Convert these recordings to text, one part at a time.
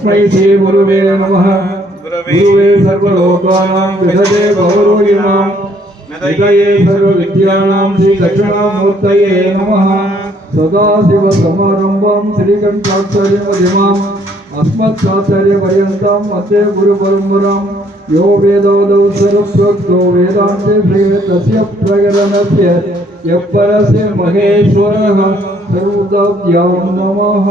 तस्मै श्रीगुरुवे नमः गुरुवे सर्वलोकानां विदये गौरवीणां निधये सर्वविद्यानां श्रीदक्षिणामूर्तये नमः सदाशिवसमारम्भां श्रीकण्ठाचार्यमध्यमाम् अस्मत्साचार्यपर्यन्तां वन्दे गुरुपरम्परां यो वेदादौ सरस्वतो वेदान्ते श्रीवेदस्य प्रकरणस्य यः परस्य महेश्वरः सर्वदाभ्यां नमः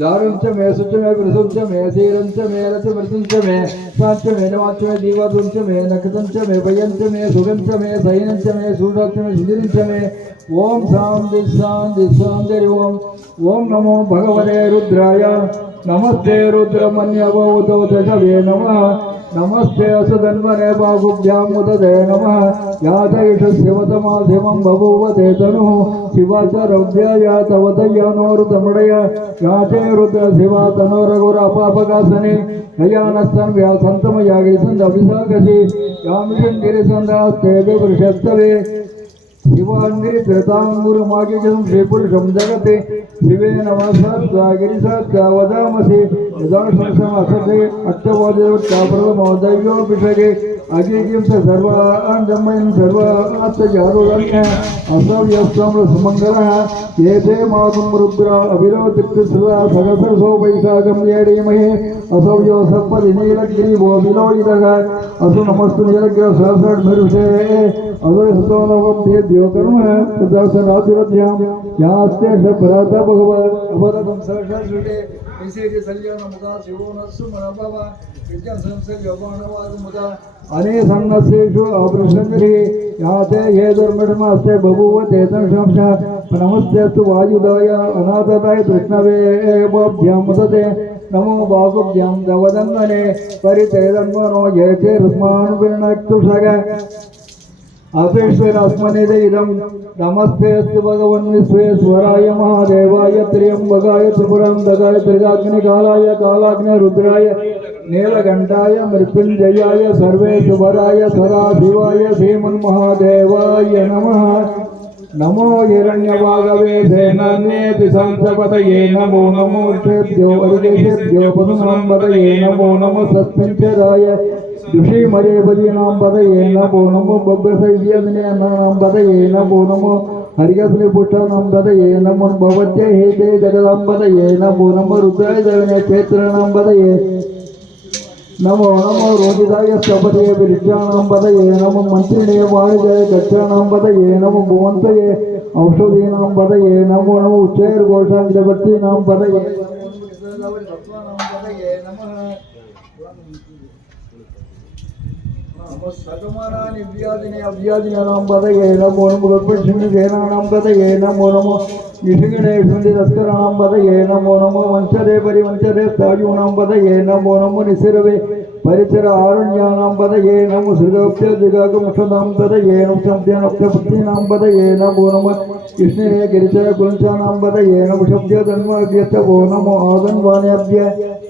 संविश्च मे दारुञ्च मे सुच मे प्रसुञ्च मे धीरञ्च मे रथमृतुञ्च मे साञ्च मे नवाञ्च मे दीवादुञ्च मे नखतञ्च मे भयञ्च मे सुगञ्च मे सैनञ्च मे सूडाच्च मे सुधिरञ्च मे ॐ शान्ति शान्ति शान्तिरि ॐ ॐ नमो भगवते रुद्राय नमस्ते रुद्रमन्यवौतौ दशवे नमः नमस्ते असदन्वने बाहुभ्यां मुदते नमः यातयिषस्यवतमाधिमं बभूव ते तनुः शिवाचरव्याय तव तय्यानोरुतमृडय याते रुद्र शिवा तनोरघुरपापकासने हयानस्तन् व्यासन्तमयागिसन्दभिसागसि यामिषं गिरिसन्दास्ते दिवांगिरी प्रतांगुर मागे घेऊन शेपूर समजागते. शिवे नमासात जागिरीसात गावदामसे यदा संसम असते अट्टवादेवर काप्रद موسیقی اسے جی سلیانا مدار شروع نصر مرحبا با सन्नस्येषु अप्रसङ्गरे याते ये दुर्मिढमस्ते बभूव ते तंशंश नमस्तेस्तु वायुदाय अनाथताय कृष्णवे भ्यां मुदते नमो बाहुभ्यां दवदन्दने परिचयदन्वनो जयते रुस्मान् विर्णक्तुषग अपेश्वरस्मनिद इदं नमस्ते अस्तु भगवन् विश्वेश्वराय महादेवाय त्र्यम्बकाय त्रिपुरन्दकाय त्रिगाग्निकालाय कालाग्नि रुद्राय नीलकण्ठाय मृत्युञ्जयाय सर्वेश्वराय सदाशिवाय श्रीमन्महादेवाय नमः नमो हिरण्यभागवे सेनान्येति संसपतये नमो नमो ऋषेभ्यो अर्गेभ्यो पशूनां पतये नमो नमो सत्पञ्चराय ऋषिमरेपदीनां पतये नमो नमो बभ्रसैव्यमिनां पतये नमो नमो हरिकस्मिपुष्टानां पतये नमो भवत्यै हेते जगदां पतये नमो नमो रुद्राय देवने क्षेत्राणां पतये ನಮೋ ನಮೋ ರೋಜಿತಾಯ ಸ್ತಪದಯ ವಿಜ್ಞಾನಾಂಬದಯೇ ನಮೋ ಮಂತ್ರಿಣೇ ವಾಣಿಜಯ ಗಟ್ಟಾನಾಂಬದಯೇ ನಮೋ ಭುವಂತಯೇ ಔಷಧೀನಾಂಬದಯೇ ನಮೋ ನಮೋ ಉಚ್ಚೈರ್ ಘೋಷಾಂಗಪತ್ತೀನಾಂಬದಯೇ ನಮೋ उच्चैर्घोषाञ्जवर्तीनां पदये सगमनानि व्याधिने अव्याधिनां पदये नमो नमो गर्भशिण्डिसेनानां पदये नमो नमो निषिगणे शुण्डितस्कराणां पदये नमो नमो वंशदे परिवंशदे स्थायूणां पदये नमो नमो निसिरवे परिचर आरण्यानां पदये नमो सृगोप्य दिगागमुषदां पदये नमो शब्देनोक्तपुत्रीणां पदये नमो नमः कृष्णे गिरिचर कुलञ्चानां पदये नमो शब्दे तन्मभ्यस्तवो नमो आदन्वानेभ्य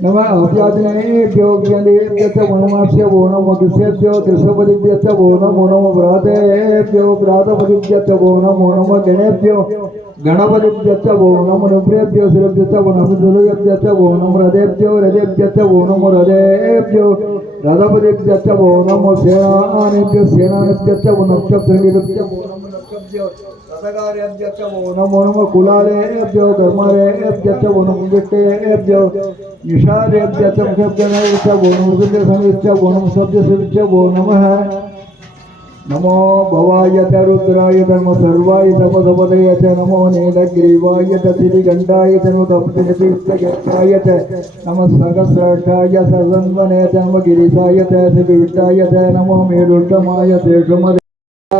نمت وو نم دشو درش پریت بو نم نم بردے جت نمو نم گنے گھنپری جت بو نم نب سب جتوت نم ہردو ہرچ نم ہر رد پریت بو نم سینا سینا نیچ نکش نکشو ری تیری گنٹا گیری میرے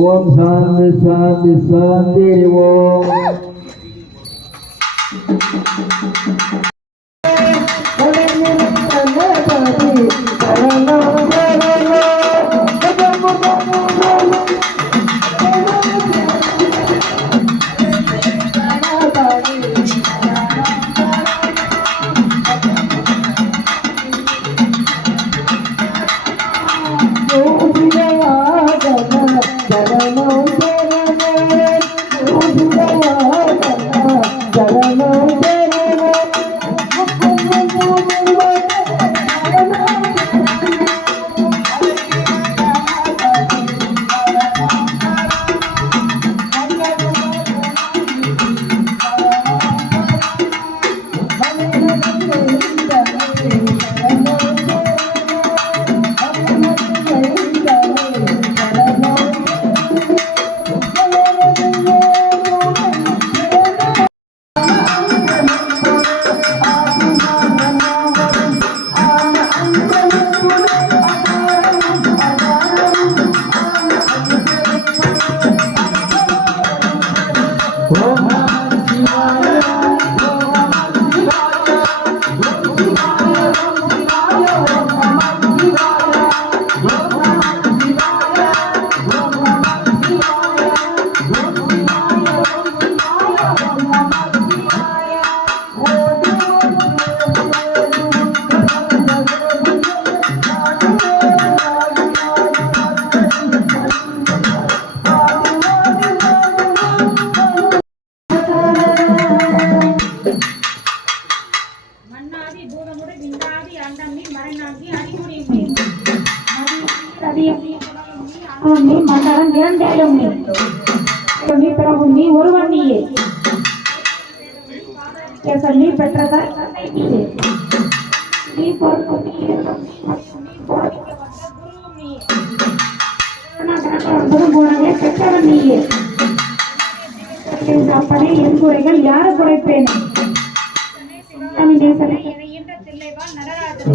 ఓం శాంతి శాంతి శాంతి ఓం. மண்டலம் இரண்டேலும் நீ நீ பிறகும் நீ ஒருவன் நீயே கேசல் நீ பெற்றதாய் தந்தை நீயே நீ பொறுப்பு நீயே நீ போதிக்க வந்த குருவும் நீயே ஒன்பதும் போனவே பெற்றவன் நீயே அப்பனே என் குறைகள் யாரு குறைப்பேன் சாமி நேசனே இணைகின்ற தில்லைவாழ் நடராஜனே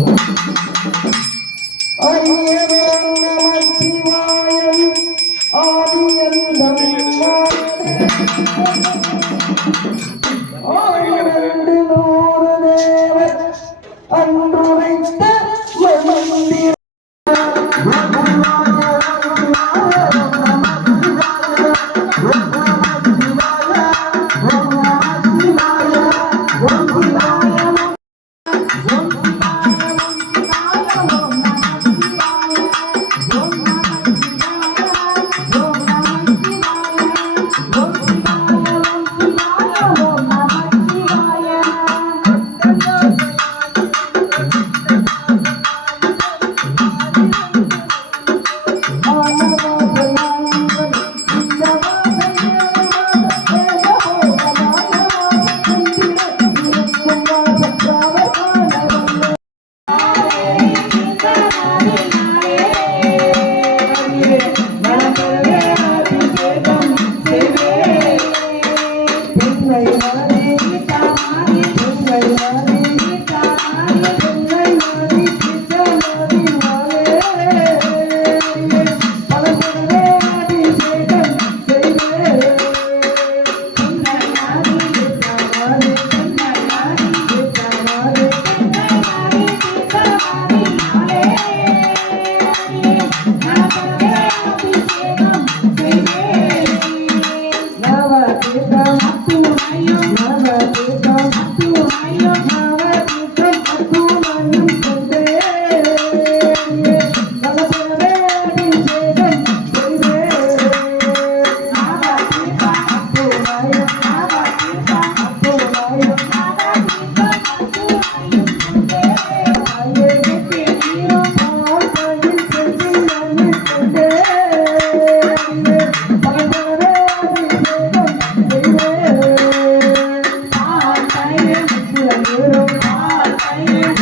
வாழ்க்கையில்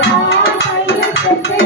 வாழ்க்கையில் செத்திட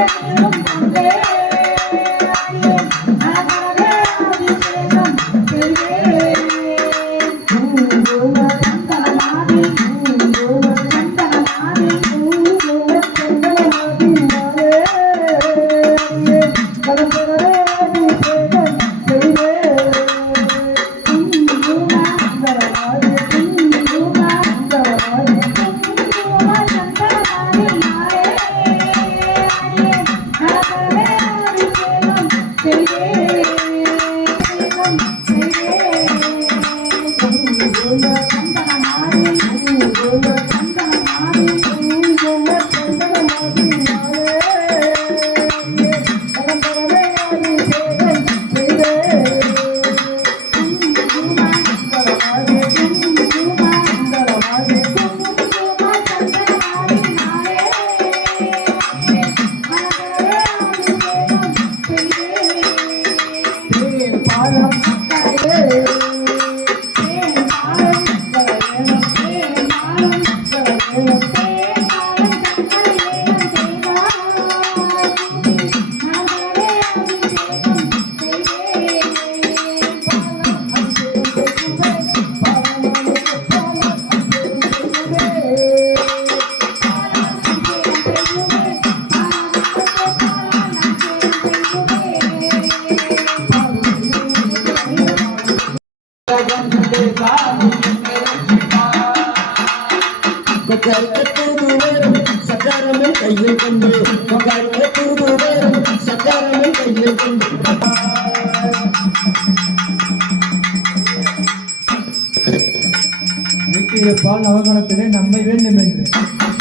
வீட்டிருப்பால் அவகணத்திலே நம்மை வேண்டும் என்று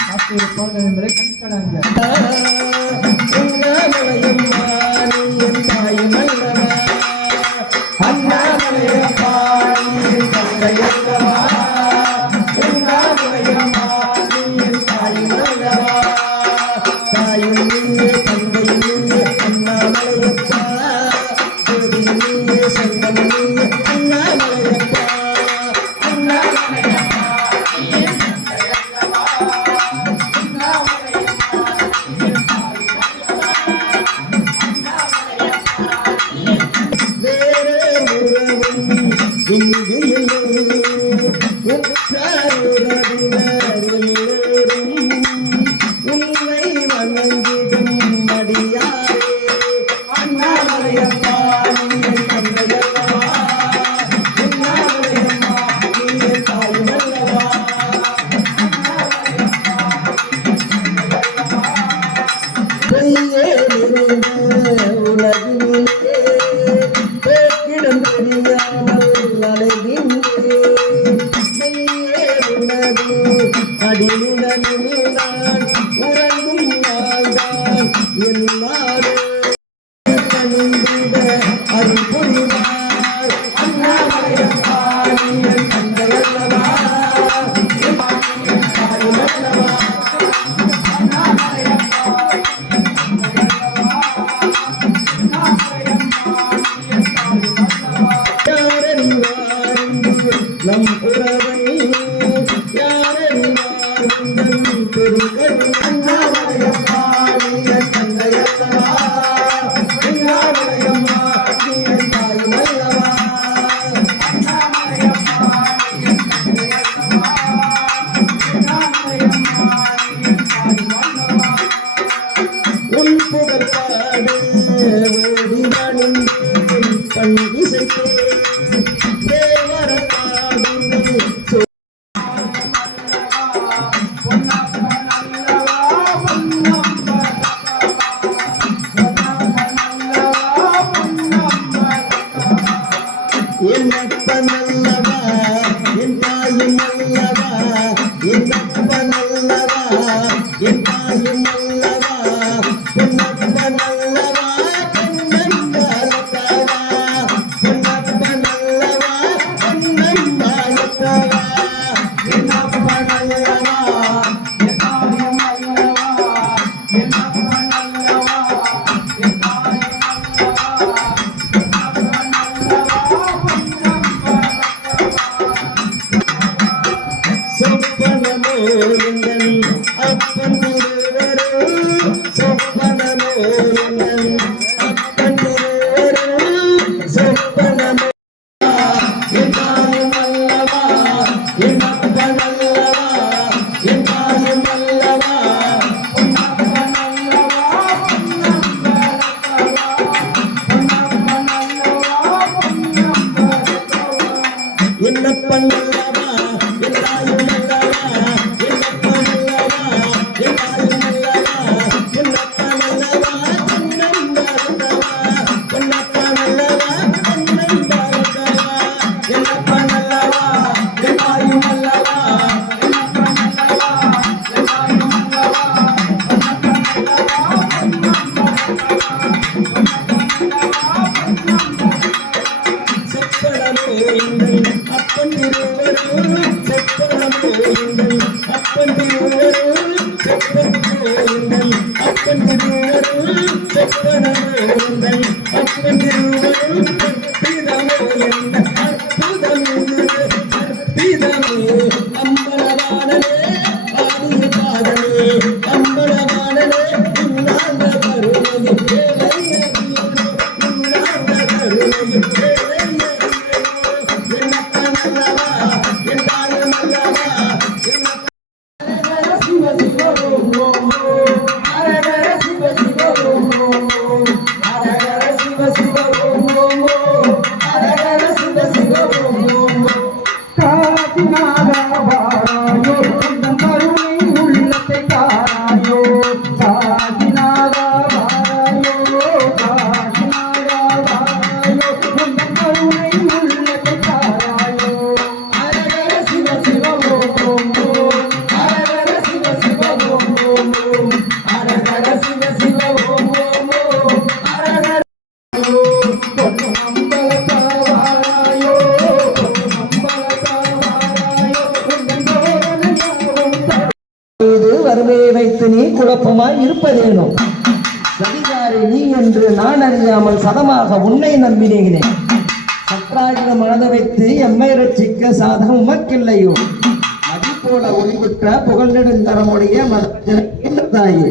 காத்திருப்பால் என்பதை கண்கணங்க Oh, oh, oh, oh, oh, oh சதமாக உன்னை நம்பினேனே. சற்றாகிற மனதை வைத்து எம்மை ரட்சிக்க சாதகம் உமக்கில்லையோ. அது போல ஒளிவிட்ட புகழ்நெடுந்தரமுடைய தாயே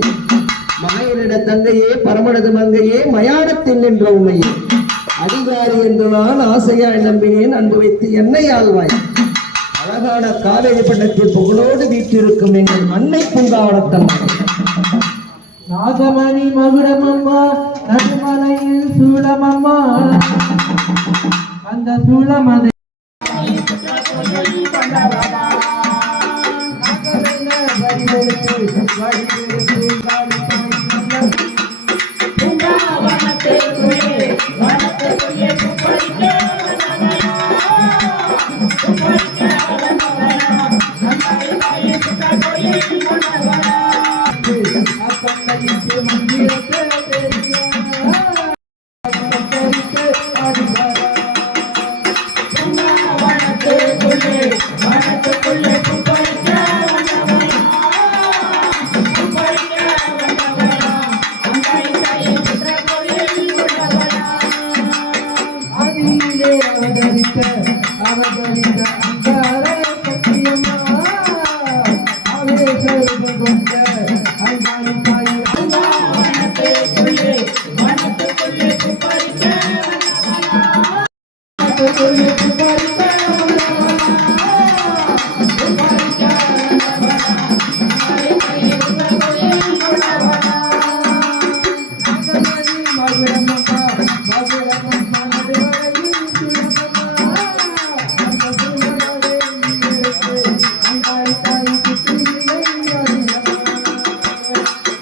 மகையனிட தந்தையே பரமனது மங்கையே மயானத்தில் நின்ற உண்மையே அதிகாரி என்று நான் ஆசையாய் நம்பினேன் அன்பு வைத்து என்னை ஆழ்வாய் அழகான காவேரி பட்டத்தில் புகழோடு வீட்டிருக்கும் எங்கள் மண்ணை பூங்காவனத்தன் நாகமணி மகுடமம்மா நடுமலையில் சூளமம்மா. அந்த சூளமதை ஆதியிலே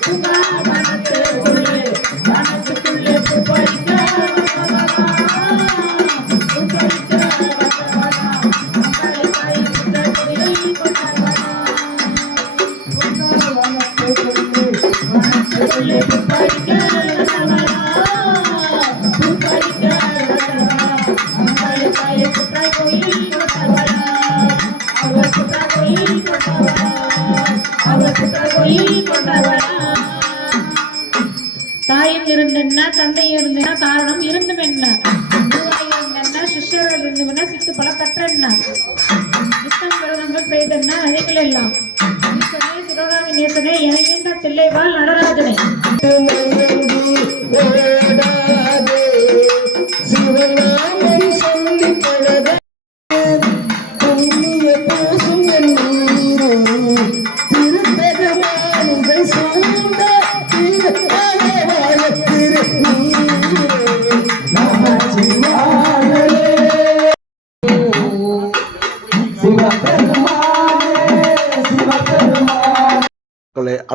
Bye.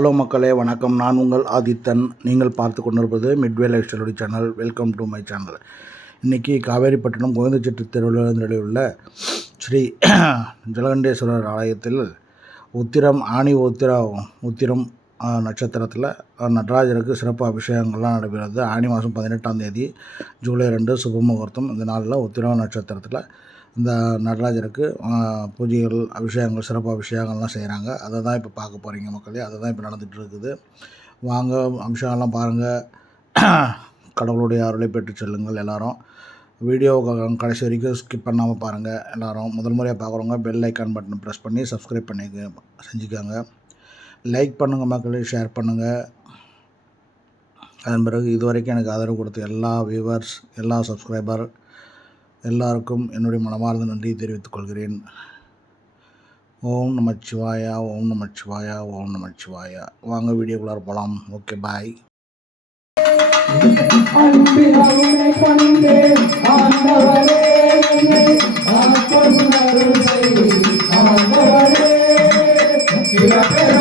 ஹலோ மக்களே வணக்கம். நான் உங்கள் ஆதித்தன். நீங்கள் பார்த்து கொண்டிருப்பது midway life ஸ்டைலோட channel. Welcome to my channel இன்றைக்கி காவேரிப்பட்டினம் கோவிந்தச்செட்டி தெருவில் உள்ள ஸ்ரீ ஜலகண்டேஸ்வரர் ஆலயத்தில் உத்திரம் ஆணி உத்திரா உத்திரம் நட்சத்திரத்தில் நடராஜருக்கு சிறப்பு அபிஷேகங்கள்லாம் நடைபெறுது. ஆணி மாதம் பதினெட்டாம் தேதி ஜூலை ரெண்டு சுப முகூர்த்தம். இந்த நாளில் உத்திரம் நட்சத்திரத்தில் இந்த நடராஜருக்கு பூஜைகள் அபிஷேகங்கள் சிறப்பு அபிஷேகங்கள்லாம் செய்கிறாங்க அதை தான் இப்போ பார்க்க போகிறீங்க மக்களே. அதை தான் இப்போ நடந்துகிட்டு இருக்குது வாங்க அபிஷேகம்லாம் பாருங்கள் கடவுளுடைய அருளை பெற்று செல்லுங்கள் எல்லாரும். வீடியோ கடைசி வரைக்கும் ஸ்கிப் பண்ணாமல் பாருங்கள் எல்லோரும். முதல் முறையாக பார்க்குறவங்க பெல் ஐக்கான் பட்டன் ப்ரெஸ் பண்ணி சப்ஸ்கிரைப் பண்ணி செஞ்சுக்கோங்க. லைக் பண்ணுங்கள் மக்களே ஷேர் பண்ணுங்கள் அதன் பிறகு இதுவரைக்கும் எனக்கு ஆதரவு கொடுத்த எல்லா வியூவர்ஸ் எல்லா சப்ஸ்கிரைபர் எல்லாருக்கும் என்னுடைய மனமார்ந்த நன்றியை தெரிவித்துக் கொள்கிறேன். ஓம் நமச்சிவாயா ஓம் நமச்சிவாயா ஓம் நமச்சிவாயா. வாங்க வீடியோக்குள்ளார போகலாம் ஓகே பாய். ஆண்டவரே.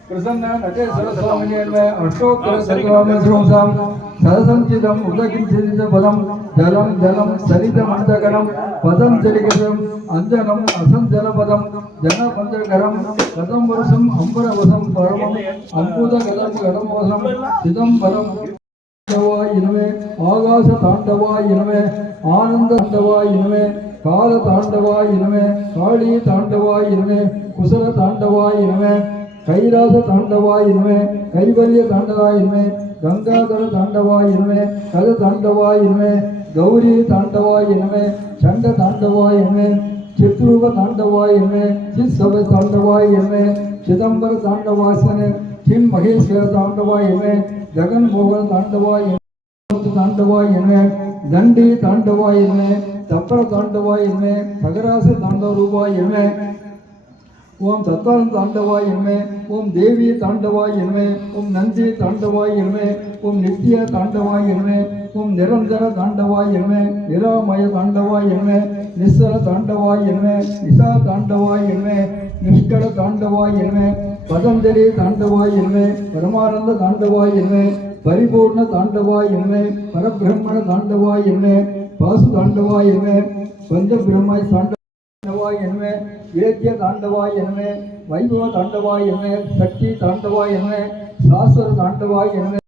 பதம் ஜலம் ஜலம் சரித மண்டகரம் பதம் ஜலிகரம் அஞ்சனம் அசஞ்சல பதம் ஜன பஞ்சகரம் கதம் வருஷம் அம்பரவசம் பரமம் அம்புத கதம் கடமோசம் சிதம்பரம் தாண்டவாய் இனமே ஆகாச தாண்டவாய் இனமே ஆனந்த தாண்டவாய் இனமே கால தாண்டவாய் இனமே காளி தாண்டவாய் இனமே குசல தாண்டவாய் இனமே میںنگر تاڈوائے گا تاطرو تا سب تاڈو چر مہیش تا میں جگن موغن تاڈو تاڈو نندی تاڈوائے سہراس تاو ஓம் தத்தான் தாண்டவாய் என்மே ஓம் தேவி தாண்டவாய் என்மே ஓம் நந்தி தாண்டவாய் என்மே ஓம் நித்திய தாண்டவாய் என்மே ஓம் நிரந்தர தாண்டவாய் என்மே நிராமய தாண்டவாய் என்மே நிஸ்வர தாண்டவாய் என்மே நிசா தாண்டவாய் என்மே நிஷ்கட தாண்டவாய் என்மே பதஞ்சலி தாண்டவாய் என்மே பரமானந்த தாண்டவாய் என்மே பரிபூர்ண தாண்டவாய் என்மே பரபிரம்மண தாண்டவாய் என்மே பாசு தாண்டவாய் என்மே பஞ்சபிரம்மாய் தாண்ட தாண்டவாய் என்ன இலக்கிய தாண்டவாய் என்ன வைபவ தாண்டவாய் என்ன சக்தி தாண்டவாய் என்ன சாஸ்வர தாண்டவாய் என்ன